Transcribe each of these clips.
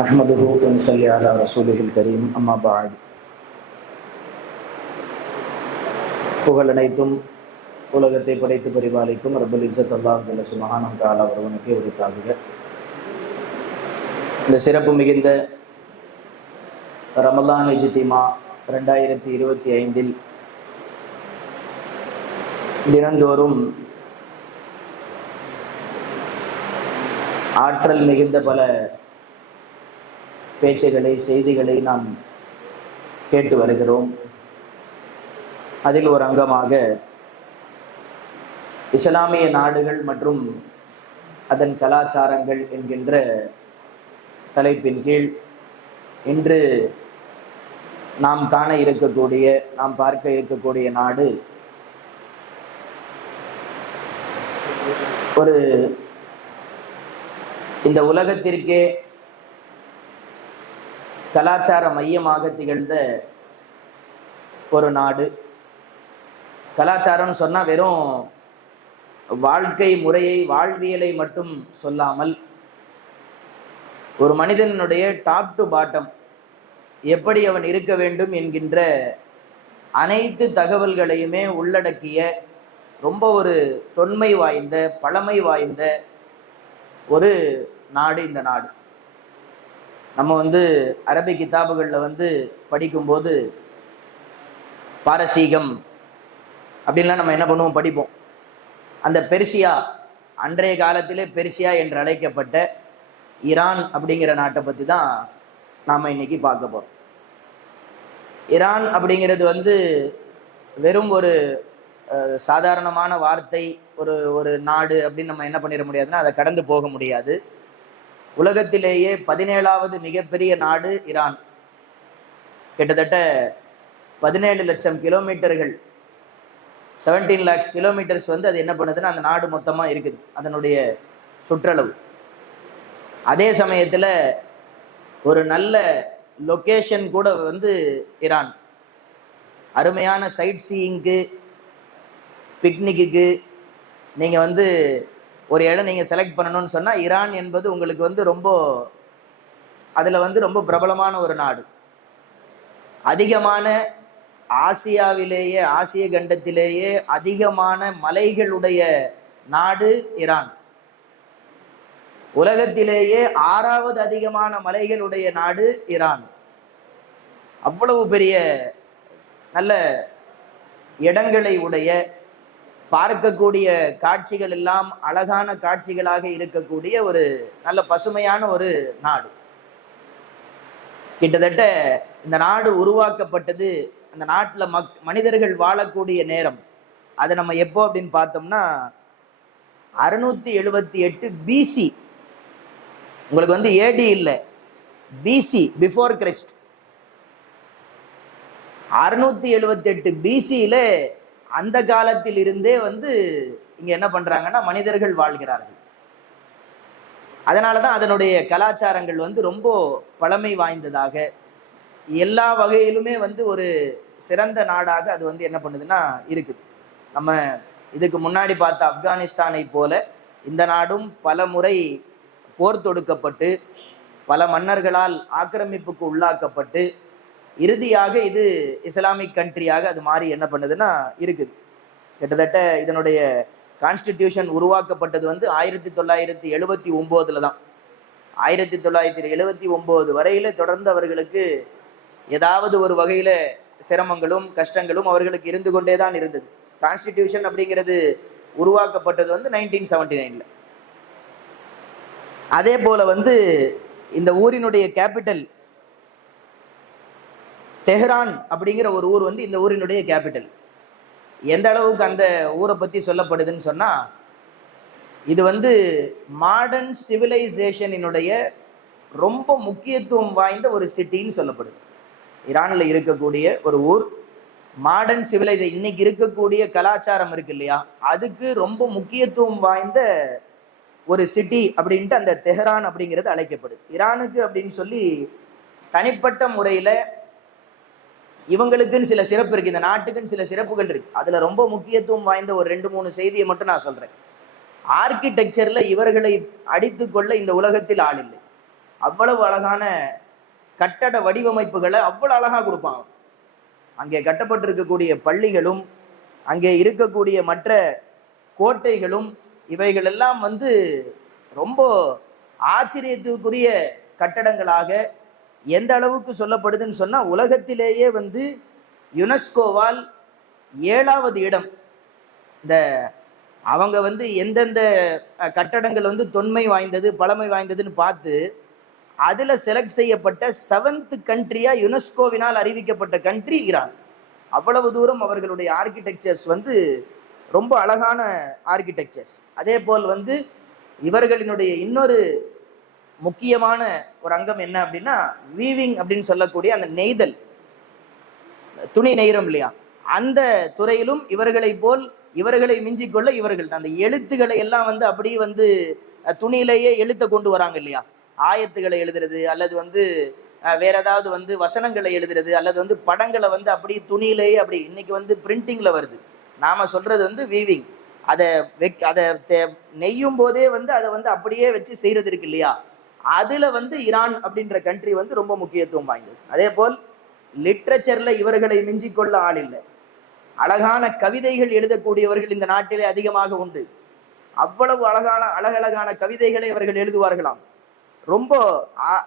நஹ்மதுஹு வ நுஸல்லி அலா ரசூலிஹில் கரீம். அம்மா பஅத். புகழ் அனைத்தும் உலகத்தை படைத்து பரிபாலிக்கும் ரப்பல் இஸ்ஸத் அல்லாஹ் ஜல்ல சுப்ஹானஹு வ தஆலா ஒருவனுக்கே உரித்தாகுக. இந்த சிறப்பு மிகுந்த ரமலான் இஜ்திமா 2025 தினந்தோறும் ஆற்றல் மிகுந்த பல பேச்சுகளை, செய்திகளை நாம் கேட்டு வருகிறோம். அதில் ஒரு அங்கமாக இஸ்லாமிய நாடுகள் மற்றும் அதன் கலாச்சாரங்கள் என்கின்ற தலைப்பின் கீழ் இன்று நாம் காண இருக்கக்கூடிய, நாம் பார்க்க இருக்கக்கூடிய நாடு ஒரு இந்த உலகத்திற்கே கலாச்சார மையமாக திகழ்ந்த ஒரு நாடு. கலாச்சாரம் சொன்னா வெறும் வாழ்க்கை முறையை, வாழ்வியலை மட்டும் சொல்லாமல் ஒரு மனிதனுடைய டாப் டு பாட்டம் எப்படி அவன் இருக்க வேண்டும் என்கின்ற அனைத்து தகவல்களையுமே உள்ளடக்கிய ரொம்ப ஒரு தொன்மை வாய்ந்த, பழமை வாய்ந்த ஒரு நாடு இந்த நாடு. நம்ம அரபி கிதாபுகளில் படிக்கும்போது பாரசீகம் அப்படின்லாம் நம்ம என்ன பண்ணுவோம், படிப்போம். அந்த பெர்சியா, அன்றைய காலத்திலே பெர்சியா என்று அழைக்கப்பட்ட ஈரான் அப்படிங்கிற நாட்டை பற்றி தான் நாம் இன்னைக்கு பார்க்க போகிறோம். ஈரான் அப்படிங்கிறது வெறும் ஒரு சாதாரணமான வார்த்தை, ஒரு ஒரு நாடு அப்படின்னு நம்ம என்ன பண்ணிட முடியாதுன்னா அதை கடந்து போக முடியாது. உலகத்திலேயே 17வது மிகப்பெரிய நாடு ஈரான். கிட்டத்தட்ட 17 லட்சம் கிலோமீட்டர்கள், 17 lakhs கிலோமீட்டர்ஸ் அது என்ன பண்ணுதுன்னா அந்த நாடு மொத்தமா இருக்குது, அதனுடைய சுற்றளவு. அதே சமயத்துல ஒரு நல்ல லொகேஷன் கூட ஈரான். அருமையான சைட் சீயிங்க்கு, பிக்னிக்கு நீங்க ஒரு இடம் நீங்கள் செலக்ட் பண்ணணும்னு சொன்னால் ஈரான் என்பது உங்களுக்கு ரொம்ப அதில் ரொம்ப பிரபலமான ஒரு நாடு. அதிகமான ஆசியாவிலேயே, ஆசிய கண்டத்திலேயே அதிகமான மலைகளுடைய நாடு ஈரான். உலகத்திலேயே 6வது அதிகமான மலைகளுடைய நாடு ஈரான். அவ்வளவு பெரிய நல்ல இடங்களை உடைய, பார்க்கக்கூடிய காட்சிகள் எல்லாம் அழகான காட்சிகளாக இருக்கக்கூடிய ஒரு நல்ல பசுமையான ஒரு நாடு. கிட்டத்தட்ட இந்த நாடு உருவாக்கப்பட்டது, அந்த நாட்டில் மனிதர்கள் வாழக்கூடிய நேரம் அதை நம்ம எப்போ அப்படின்னு பார்த்தோம்னா 678 பிசி. உங்களுக்கு ஏடி இல்லை, பிசி, பிஃபோர் கிறிஸ்ட். 678 பிசியில அந்த காலத்தில் இருந்தே இங்க என்ன பண்றாங்கன்னா மனிதர்கள் வாழ்கிறார்கள். அதனாலதான் அதனுடைய கலாச்சாரங்கள் ரொம்ப பழமை வாய்ந்ததாக, எல்லா வகையிலுமே ஒரு சிறந்த நாடாக அது என்ன பண்ணுதுன்னா இருக்குது. நம்ம இதுக்கு முன்னாடி பார்த்த ஆப்கானிஸ்தானை போல இந்த நாடும் பல முறை போர் தொடுக்கப்பட்டு, பல மன்னர்களால் ஆக்கிரமிப்புக்கு உள்ளாக்கப்பட்டு, இறுதியாக இது இஸ்லாமிக் கண்ட்ரியாக அது மாறி என்ன பண்ணுதுன்னா இருக்குது. கிட்டத்தட்ட இதனுடைய கான்ஸ்டிடியூஷன் உருவாக்கப்பட்டது 1979 தான். 1979 வரையில தொடர்ந்து அவர்களுக்கு ஏதாவது ஒரு வகையில சிரமங்களும் கஷ்டங்களும் அவர்களுக்கு இருந்து கொண்டே தான் இருந்தது. கான்ஸ்டிடியூஷன் அப்படிங்கிறது உருவாக்கப்பட்டது 1979. அதே போல இந்த ஊரினுடைய கேபிட்டல் தெஹ்ரான் அப்படிங்கிற ஒரு ஊர் இந்த ஊரினுடைய கேபிட்டல். எந்த அளவுக்கு அந்த ஊரை பத்தி சொல்லப்படுதுன்னு சொன்னா, இது மாடர்ன் சிவிலைசேஷனினுடைய ரொம்ப முக்கியத்துவம் வாய்ந்த ஒரு சிட்டின்னு சொல்லப்படுது. ஈரான்ல இருக்கக்கூடிய ஒரு ஊர் மாடர்ன் சிவிலைசேஷன், இன்னைக்கு இருக்கக்கூடிய கலாச்சாரம் இருக்கு இல்லையா, அதுக்கு ரொம்ப முக்கியத்துவம் வாய்ந்த ஒரு சிட்டி அப்படின்ட்டு அந்த தெஹ்ரான் அப்படிங்கிறது அழைக்கப்படுது. ஈரானுக்கு அப்படின்னு சொல்லி தனிப்பட்ட முறையில இவங்களுக்குன்னு சில சிறப்பு இருக்கு, இந்த நாட்டுக்குன்னு சில சிறப்புகள் இருக்கு. அதுல ரொம்ப முக்கியத்துவம் வாய்ந்த ஒரு 2-3 செய்தியை மட்டும் நான் சொல்றேன். ஆர்கிடெக்சர்ல இவர்களை அடித்து கொள்ள இந்த உலகத்தில் ஆள் இல்லை. அவ்வளவு அழகான கட்டட வடிவமைப்புகளை அவ்வளவு அழகா கொடுப்பாங்க. அங்கே கட்டப்பட்டிருக்கக்கூடிய பள்ளிகளும் அங்கே இருக்கக்கூடிய மற்ற கோட்டைகளும் இவைகள் எல்லாம் வந்து ரொம்ப ஆச்சரியத்துக்குரிய கட்டடங்களாக எந்த அளவுக்கு சொல்லப்படுதுன்னு சொன்னா, உலகத்திலேயே வந்து யுனெஸ்கோவால் 7வது இடம். இந்த அவங்க வந்து எந்தெந்த கட்டடங்கள் வந்து தொன்மை வாய்ந்தது பழமை வாய்ந்ததுன்னு பார்த்து அதுல செலக்ட் செய்யப்பட்ட 7th கண்ட்ரியா யுனெஸ்கோவினால் அறிவிக்கப்பட்ட கண்ட்ரி ஈரான். அவ்வளவு தூரம் அவர்களுடைய ஆர்கிடெக்சர்ஸ் வந்து ரொம்ப அழகான ஆர்கிடெக்சர்ஸ். அதே போல் வந்து இவர்களினுடைய இன்னொரு முக்கியமான ஒரு அங்கம் என்ன அப்படின்னா, வீவிங் அப்படின்னு சொல்லக்கூடிய அந்த நெய்தல், துணி நெய்கிறோம் இல்லையா, அந்த துறையிலும் இவர்களை மிஞ்சிக்கொள்ள இவர்கள் அந்த எழுத்துக்களை எல்லாம் வந்து அப்படியே வந்து துணியிலேயே எழுத்த கொண்டு வராங்க இல்லையா, ஆயத்துகளை எழுதுறது அல்லது வந்து வேற ஏதாவது வந்து வசனங்களை எழுதுறது அல்லது வந்து படங்களை வந்து அப்படி துணியிலேயே அப்படி இன்னைக்கு வந்து பிரிண்டிங்ல வருது. நாம சொல்றது வந்து வீவிங். அதை நெய்யும் போதே வந்து அதை வந்து அப்படியே வச்சு செய்யறது இருக்கு இல்லையா, அதுல வந்து ஈரான் அப்படின்ற கண்ட்ரி வந்து ரொம்ப முக்கியத்துவம் வாய்ந்தது. அதே போல் லிட்ரேச்சர்ல இவர்களை மிஞ்சிக்கொள்ள ஆள் இல்லை. அழகான கவிதைகள் எழுதக்கூடியவர்கள் இந்த நாட்டிலே அதிகமாக உண்டு. அவ்வளவு அழகழகான கவிதைகளை இவர்கள் எழுதுவார்களாம். ரொம்ப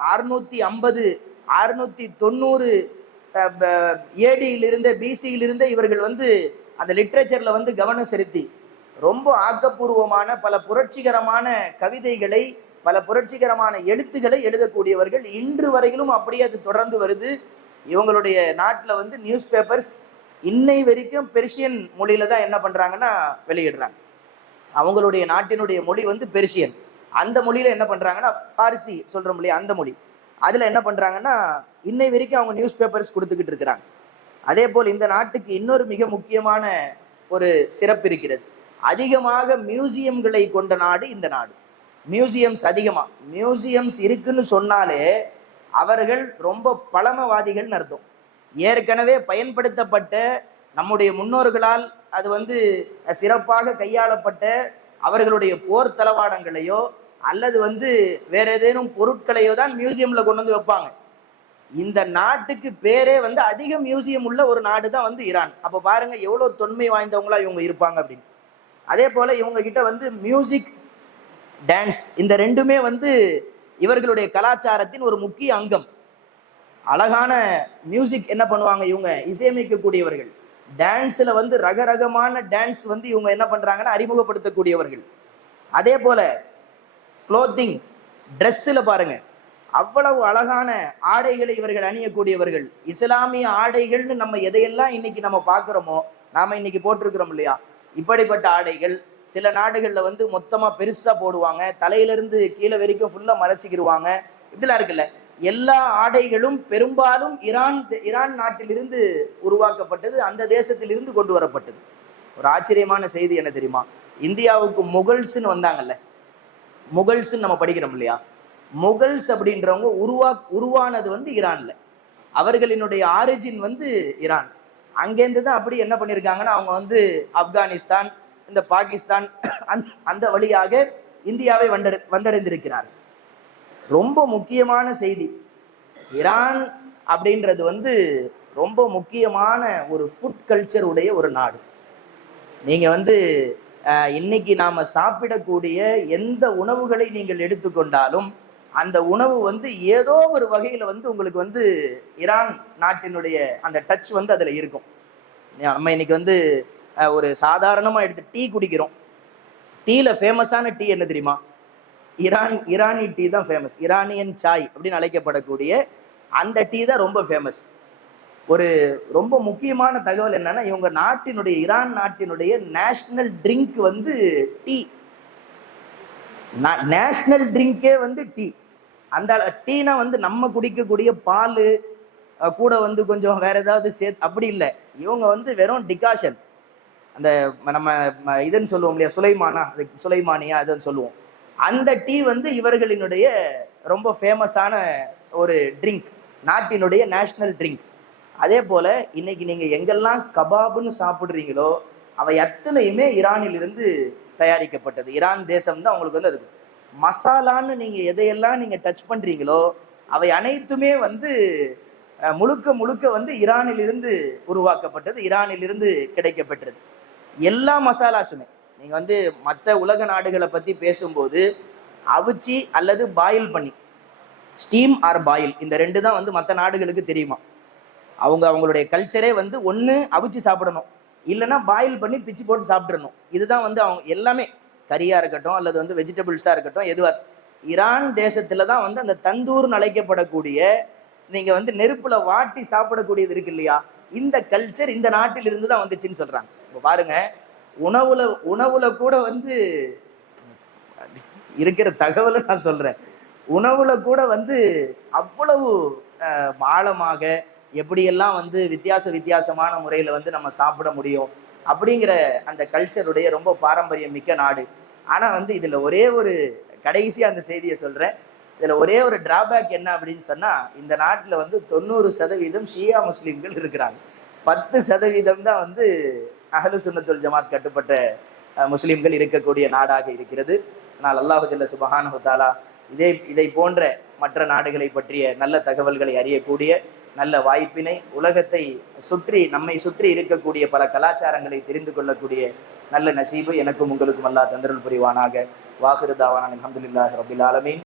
650 690 ஏடியிலிருந்து பிசியிலிருந்து இவர்கள் வந்து அந்த லிட்ரேச்சர்ல வந்து கவனம் செலுத்தி ரொம்ப ஆக்கப்பூர்வமான பல புரட்சிகரமான கவிதைகளை பல புரட்சிகரமான எழுத்துக்களை எழுதக்கூடியவர்கள். இன்று வரையிலும் அப்படியே அது தொடர்ந்து வருது. இவங்களுடைய நாட்டில் வந்து நியூஸ் பேப்பர்ஸ் இன்னை வரைக்கும் பெர்ஷியன் மொழியில தான் என்ன பண்றாங்கன்னா வெளியிடுறாங்க. அவங்களுடைய நாட்டினுடைய மொழி வந்து பெர்ஷியன். அந்த மொழியில என்ன பண்றாங்கன்னா ஃபாரிசி சொல்றோம் இல்லையா, அந்த மொழி, அதுல என்ன பண்றாங்கன்னா இன்னை வரைக்கும் அவங்க நியூஸ் பேப்பர்ஸ் கொடுத்துக்கிட்டு இருக்கிறாங்க. அதே போல் இந்த நாட்டுக்கு இன்னொரு மிக முக்கியமான ஒரு சிறப்பு இருக்கிறது. அதிகமாக மியூசியம்களை கொண்ட நாடு இந்த நாடு. மியூசியம்ஸ் இருக்குன்னு சொன்னாலே அவர்கள் ரொம்ப பழமவாதிகள் அர்த்தம். ஏற்கனவே பயன்படுத்தப்பட்ட நம்முடைய முன்னோர்களால் அது வந்து சிறப்பாக கையாளப்பட்ட அவர்களுடைய போர் தளவாடங்களையோ அல்லது வந்து வேற ஏதேனும் பொருட்களையோ தான் மியூசியம்ல கொண்டு வந்து வைப்பாங்க. இந்த நாட்டுக்கு பேரே வந்து அதிக மியூசியம் உள்ள ஒரு நாடு தான் வந்து ஈரான். அப்ப பாருங்க எவ்வளவு தொன்மை வாய்ந்தவங்களா இவங்க இருப்பாங்க அப்படின்னு. அதே போல இவங்க கிட்ட வந்து மியூசிக், டான்ஸ், இந்த ரெண்டுமே வந்து இவர்களுடைய கலாச்சாரத்தின் ஒரு முக்கிய அங்கம். அழகான மியூசிக் என்ன பண்ணுவாங்க, இவங்க இசையமைக்கக்கூடியவர்கள். டான்ஸ்ல வந்து ரகரகமான டான்ஸ் வந்து இவங்க என்ன பண்றாங்கன்னா அறிமுகப்படுத்தக்கூடியவர்கள். அதே போல க்ளோத்திங், ட்ரெஸ்ல பாருங்க அவ்வளவு அழகான ஆடைகளை இவர்கள் அணியக்கூடியவர்கள். இஸ்லாமிய ஆடைகள்னு நம்ம எதையெல்லாம் இன்னைக்கு நம்ம பார்க்கிறோமோ, நாம இன்னைக்கு போட்டிருக்கிறோம் இல்லையா, இப்படிப்பட்ட ஆடைகள் சில நாடுகள்ல வந்து மொத்தமா பெருசா போடுவாங்க, தலையிலிருந்து கீழே வரைக்கும் ஃபுல்லா மறைச்சிக்கிடுவாங்க, இப்படிலாம் இருக்குல்ல. எல்லா ஆடைகளும் பெரும்பாலும் ஈரான் நாட்டிலிருந்து உருவாக்கப்பட்டது, அந்த தேசத்திலிருந்து கொண்டு வரப்பட்டது. ஒரு ஆச்சரியமான செய்தி என்ன தெரியுமா, இந்தியாவுக்கு முகல்ஸ்ன்னு வந்தாங்கல்ல, முகல்ஸ்ன்னு நம்ம படிக்கிறோம் இல்லையா, முகல்ஸ் அப்படின்றவங்க உருவானது வந்து ஈரான்ல. அவர்களினுடைய ஆரிஜின் வந்து ஈரான். அங்கேருந்து தான் அப்படி என்ன பண்ணியிருக்காங்கன்னா அவங்க வந்து ஆப்கானிஸ்தான், இந்த பாகிஸ்தான் அந்த வழியாக இந்தியாவை வந்தடைந்திருக்கிறார். ரொம்ப முக்கியமான செய்தி, ஈரான் அப்படின்றது வந்து ரொம்ப முக்கியமான ஒரு ஃபுட் கல்ச்சர் உடைய ஒரு நாடு. நீங்க வந்து இன்னைக்கு நாம சாப்பிடக்கூடிய எந்த உணவுகளை நீங்கள் எடுத்துக்கொண்டாலும் அந்த உணவு வந்து ஏதோ ஒரு வகையில வந்து உங்களுக்கு வந்து ஈரான் நாட்டினுடைய அந்த டச் வந்து அதுல இருக்கும். நம்ம இன்னைக்கு வந்து ஒரு சாதாரணமா எடுத்து டீ குடிக்கிறோம். டீல ஃபேமஸான டீ என்ன தெரியுமா, ஈரானி டீ தான் ஃபேமஸ். ஈரானியன் சாய் அப்படின்னு அழைக்கப்படக்கூடிய அந்த டீ தான் ரொம்ப ஃபேமஸ். ஒரு ரொம்ப முக்கியமான தகவல் என்னன்னா, இவங்க நாட்டினுடைய ஈரான் நாட்டினுடைய நேஷனல் ட்ரிங்க் வந்து டீ. நேஷனல் ட்ரிங்கே வந்து டீ. அந்த டீனா வந்து நம்ம குடிக்கக்கூடிய பால் கூட வந்து கொஞ்சம் வேற ஏதாவது அப்படி இல்லை. இவங்க வந்து வெறும் டிகாஷன், அந்த நம்ம இதுன்னு சொல்லுவோம் இல்லையா, சுலைமானியா அதுன்னு சொல்லுவோம். அந்த டீ வந்து இவர்களினுடைய ரொம்ப ஃபேமஸான ஒரு ட்ரிங்க், நாட்டினுடைய நேஷனல் ட்ரிங்க். அதே போல இன்னைக்கு நீங்க எங்கெல்லாம் கபாப்னு சாப்பிடுறீங்களோ அவை அத்தனையுமே ஈரானில் இருந்து தயாரிக்கப்பட்டது. ஈரான் தேசம் தான் உங்களுக்கு வந்து அது மசாலான்னு நீங்க எதையெல்லாம் நீங்க டச் பண்றீங்களோ அவை அனைத்துமே வந்து முழுக்க முழுக்க வந்து ஈரானிலிருந்து உருவாக்கப்பட்டது, ஈரானிலிருந்து கிடைக்கப்பட்டது. எல்லா மசாலாஸுமே நீங்க வந்து மற்ற உலக நாடுகளை பத்தி பேசும்போது அவிச்சி அல்லது பாயில் பண்ணி, ஸ்டீம் ஆர் பாயில், இந்த ரெண்டு தான் வந்து மற்ற நாடுகளுக்கு தெரியுமா. அவங்களுடைய கல்ச்சரே வந்து ஒன்று அவிச்சு சாப்பிடணும், இல்லைன்னா பாயில் பண்ணி பிச்சு போட்டு சாப்பிட்றணும். இதுதான் வந்து அவங்க எல்லாமே, கறியா இருக்கட்டும் அல்லது வந்து வெஜிடபிள்ஸா இருக்கட்டும், எதுவா. ஈரான் தேசத்துல தான் வந்து அந்த தந்தூர்னு அழைக்கப்படக்கூடிய, நீங்க வந்து நெருப்புல வாட்டி சாப்பிடக்கூடியது இருக்கு இல்லையா, இந்த கல்ச்சர் இந்த நாட்டில் இருந்து தான் வந்துச்சுன்னு சொல்றாங்க. இப்போ பாருங்க, உணவுல கூட வந்து இருக்கிற தகவலை நான் சொல்றேன். உணவுல கூட வந்து அவ்வளவு ஆழமாக எப்படியெல்லாம் வந்து வித்தியாசமான முறையில வந்து நம்ம சாப்பிட முடியும் அப்படிங்கிற அந்த கல்ச்சருடைய ரொம்ப பாரம்பரியம் மிக்க நாடு. ஆனா வந்து இதுல ஒரே ஒரு கடைசியா அந்த செய்தியை சொல்றேன். இதுல ஒரே ஒரு டிராபேக் என்ன அப்படின்னு சொன்னா, இந்த நாட்டுல வந்து 90% ஷியா முஸ்லிம்கள் இருக்கிறாங்க, 10% தான் வந்து அஹ்லு சுன்னத்துல் ஜமாத் கட்டுப்பட்ட முஸ்லிம்கள் இருக்கக்கூடிய நாடாக இருக்கிறது. ஆனால் அல்லாஹு ஜல்ல சுப்ஹானஹு தஆலா இதை போன்ற மற்ற நாடுகளை பற்றிய நல்ல தகவல்களை அறியக்கூடிய நல்ல வாய்ப்பினை, உலகத்தை சுற்றி நம்மை சுற்றி இருக்கக்கூடிய பல கலாச்சாரங்களை தெரிந்து கொள்ளக்கூடிய நல்ல நசீபு எனக்கும் உங்களுக்கும் அல்லாஹ் தந்தருள் புரிவானாக. வாஹிரு தாவானா அல்ஹம்துலில்லாஹி ரப்பில் ஆலமீன்.